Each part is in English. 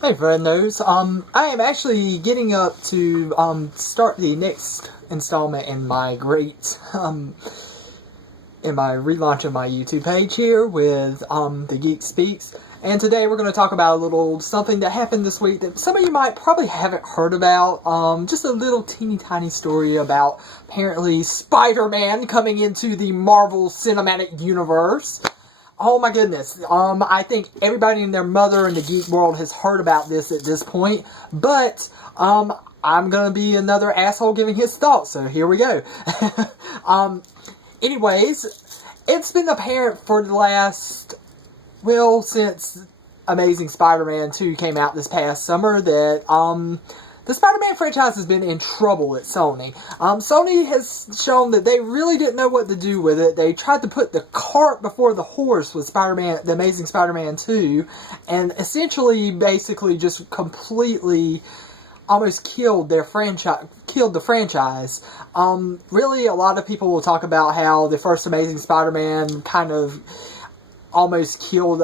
Hey friendos, I am actually getting up to start the next installment in my in my relaunch of my YouTube page here with the Geek Speaks. And today we're going to talk about a little something that happened this week that some of you might probably haven't heard about. Just a little teeny tiny story about apparently Spider-Man coming into the Marvel Cinematic Universe. Oh my goodness, I think everybody and their mother in the geek world has heard about this at this point, but, I'm gonna be another asshole giving his thoughts, so here we go. Anyways, it's been apparent for the last, well, since Amazing Spider-Man 2 came out this past summer that, the Spider-Man franchise has been in trouble at Sony. Sony has shown that they really didn't know what to do with it. They tried to put the cart before the horse with Spider-Man, the Amazing Spider-Man 2, and essentially, basically, just completely almost killed their franchise. Killed the franchise. Really, a lot of people will talk about how the first Amazing Spider-Man kind of almost killed,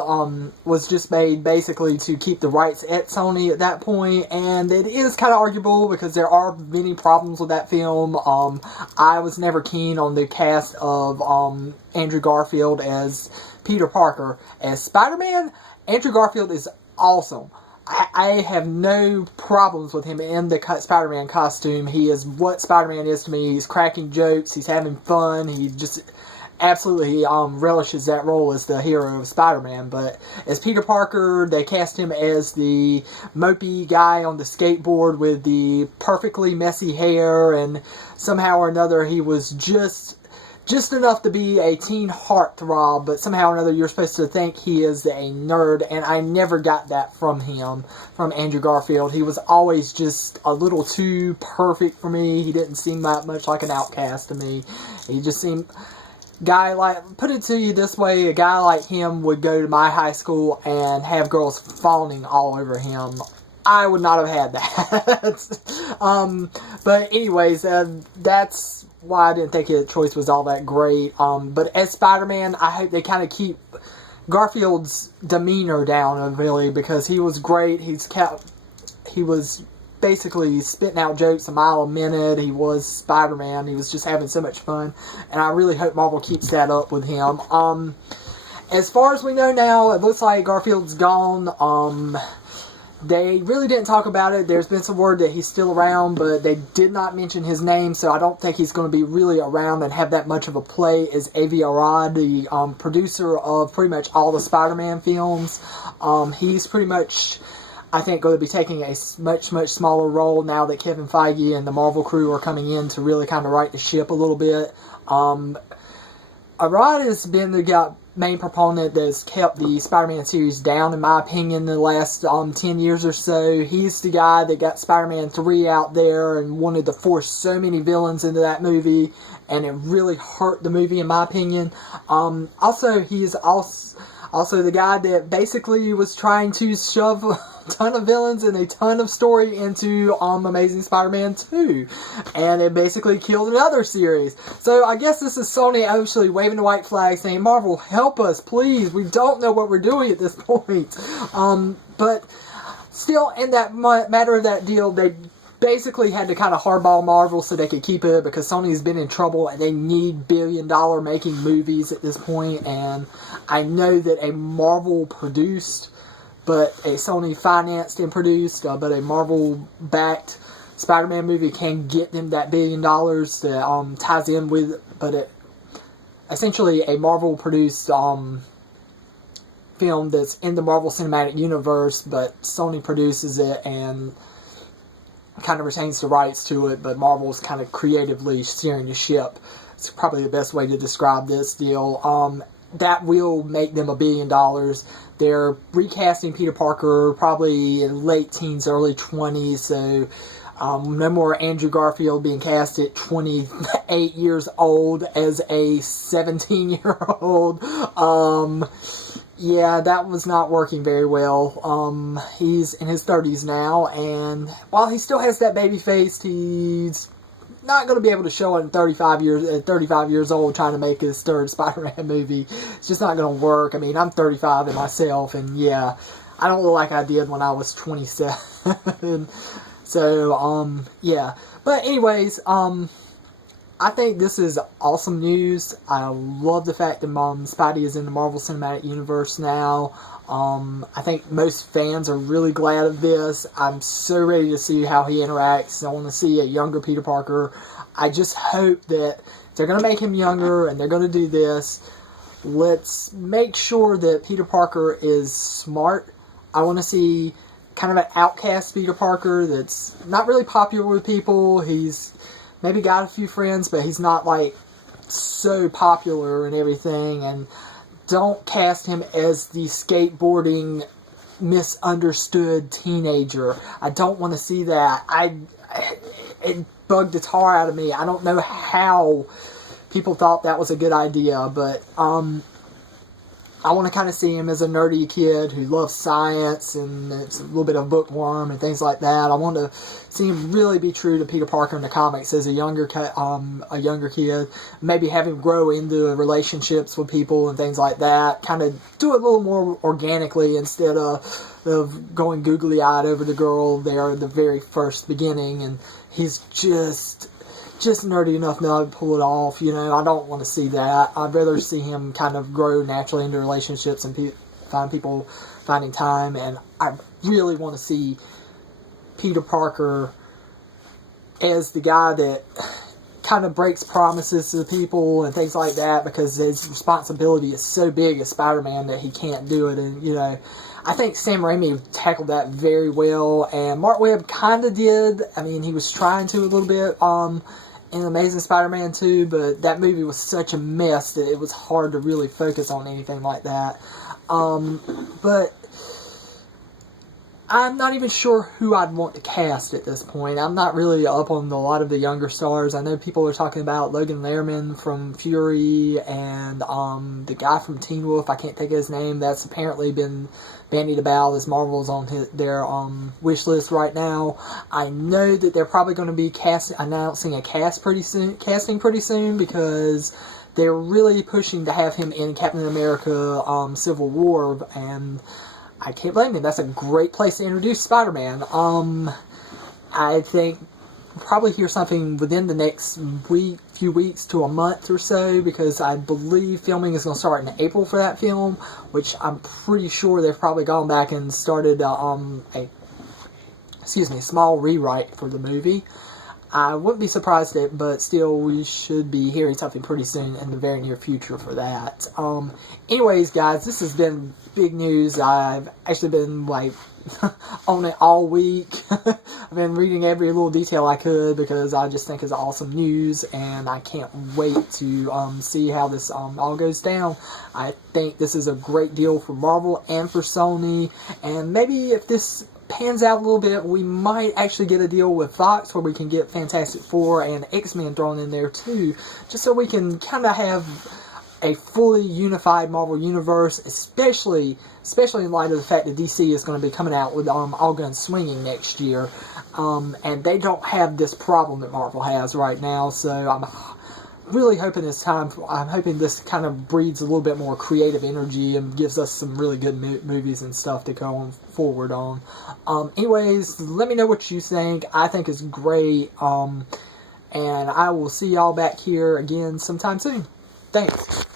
was just made basically to keep the rights at Sony at that point, and it is kind of arguable because there are many problems with that film. I was never keen on the cast of Andrew Garfield as Peter Parker. As Spider-Man, Andrew Garfield is awesome. I have no problems with him in the Spider-Man costume. He is what Spider-Man is to me. He's cracking jokes, he's having fun, he just absolutely relishes that role as the hero of Spider-Man. But as Peter Parker, they cast him as the mopey guy on the skateboard with the perfectly messy hair, and somehow or another he was just enough to be a teen heartthrob, but somehow or another you're supposed to think he is a nerd, and I never got that from him, from Andrew Garfield. He was always just a little too perfect for me. He didn't seem that much like an outcast to me. He just seemed... put it to you this way, a guy like him would go to my high school and have girls fawning all over him. I would not have had that. But anyways, that's why I didn't think his choice was all that great. But as Spider-Man, I hope they kind of keep Garfield's demeanor down, really, because he was great. He was basically spitting out jokes a mile a minute. He was Spider-Man. He was just having so much fun, and I really hope Marvel keeps that up with him. As far as we know now, it looks like Garfield's gone. They really didn't talk about it. There's been some word that he's still around, but they did not mention his name, so I don't think he's going to be really around and have that much of a play as Avi Arad, the producer of pretty much all the Spider-Man films. He's pretty much, I think, going to be taking a much smaller role now that Kevin Feige and the Marvel crew are coming in to really kind of right the ship a little bit. Arad has been the main proponent that's kept the Spider-Man series down, in my opinion, in the last 10 years or so. He's the guy that got Spider-Man 3 out there and wanted to force so many villains into that movie, and it really hurt the movie, in my opinion. Also, he is also the guy that basically was trying to shove a ton of villains and a ton of story into Amazing Spider-Man 2. And it basically killed another series. So I guess this is Sony actually waving the white flag saying, Marvel, help us, please. We don't know what we're doing at this point. But still, in that matter of that deal, they basically had to kind of hardball Marvel so they could keep it, because Sony's been in trouble and they need billion-dollar making movies at this point. And I know that a Marvel produced, but a Sony financed and produced, but a Marvel backed Spider-Man movie can get them that $1 billion that ties in with, but essentially a Marvel produced film that's in the Marvel Cinematic Universe, but Sony produces it and kind of retains the rights to it, but Marvel's kind of creatively steering the ship. It's probably the best way to describe this deal. That will make them $1 billion. They're recasting Peter Parker probably in late teens, early 20s, so no more Andrew Garfield being cast at 28 years old as a 17-year-old. Yeah, that was not working very well. He's in his 30s now, and while he still has that baby face, he's not going to be able to show it in 35 years old trying to make his third Spider-Man movie. It's just not going to work. I mean, I'm 35 and myself, and yeah, I don't look like I did when I was 27. So, yeah. But anyways, I think this is awesome news. I love the fact that Spidey is in the Marvel Cinematic Universe now. I think most fans are really glad of this. I'm so ready to see how he interacts. I want to see a younger Peter Parker. I just hope that they're going to make him younger and they're going to do this. Let's make sure that Peter Parker is smart. I want to see kind of an outcast Peter Parker that's not really popular with people. He's maybe got a few friends, but he's not like so popular and everything. And don't cast him as the skateboarding misunderstood teenager. I don't want to see that. It bugged the tar out of me. I don't know how people thought that was a good idea, but I want to kind of see him as a nerdy kid who loves science and it's a little bit of a bookworm and things like that. I want to see him really be true to Peter Parker in the comics as a younger kid. Maybe have him grow into relationships with people and things like that. Kind of do it a little more organically instead of going googly-eyed over the girl there at the very first beginning. And he's just nerdy enough now to pull it off, you know. I don't want to see that. I'd rather see him kind of grow naturally into relationships and find people finding time. And I really want to see Peter Parker as the guy that kind of breaks promises to people and things like that, because his responsibility is so big as Spider-Man that he can't do it. And, you know, I think Sam Raimi tackled that very well, and Mark Webb kind of did. I mean, he was trying to a little bit in Amazing Spider-Man 2, but that movie was such a mess that it was hard to really focus on anything like that. But I'm not even sure who I'd want to cast at this point. I'm not really up on a lot of the younger stars. I know people are talking about Logan Lerman from Fury and the guy from Teen Wolf. I can't think of his name. That's apparently been bandied about as Marvel's on their wish list right now. I know that they're probably going to be announcing a casting pretty soon, because they're really pushing to have him in Captain America Civil War, and I can't blame him. That's a great place to introduce Spider-Man. I think we'll probably hear something within the next few weeks to a month or so, because I believe filming is going to start in April for that film, which I'm pretty sure they've probably gone back and started a small rewrite for the movie. I wouldn't be surprised at it, but still, we should be hearing something pretty soon in the very near future for that. Anyways, guys, this has been big news. I've actually been, like, on it all week. I've been reading every little detail I could, because I just think it's awesome news, and I can't wait to see how this all goes down. I think this is a great deal for Marvel and for Sony, and maybe if this pans out a little bit, we might actually get a deal with Fox where we can get Fantastic Four and X-Men thrown in there too, just so we can kind of have a fully unified Marvel universe, especially in light of the fact that DC is going to be coming out with All Guns Swinging next year, and they don't have this problem that Marvel has right now. So I'm really hoping I'm hoping this kind of breeds a little bit more creative energy and gives us some really good movies and stuff to go forward on. Anyways, let me know what you think. I think it's great, and I will see y'all back here again sometime soon. Thanks.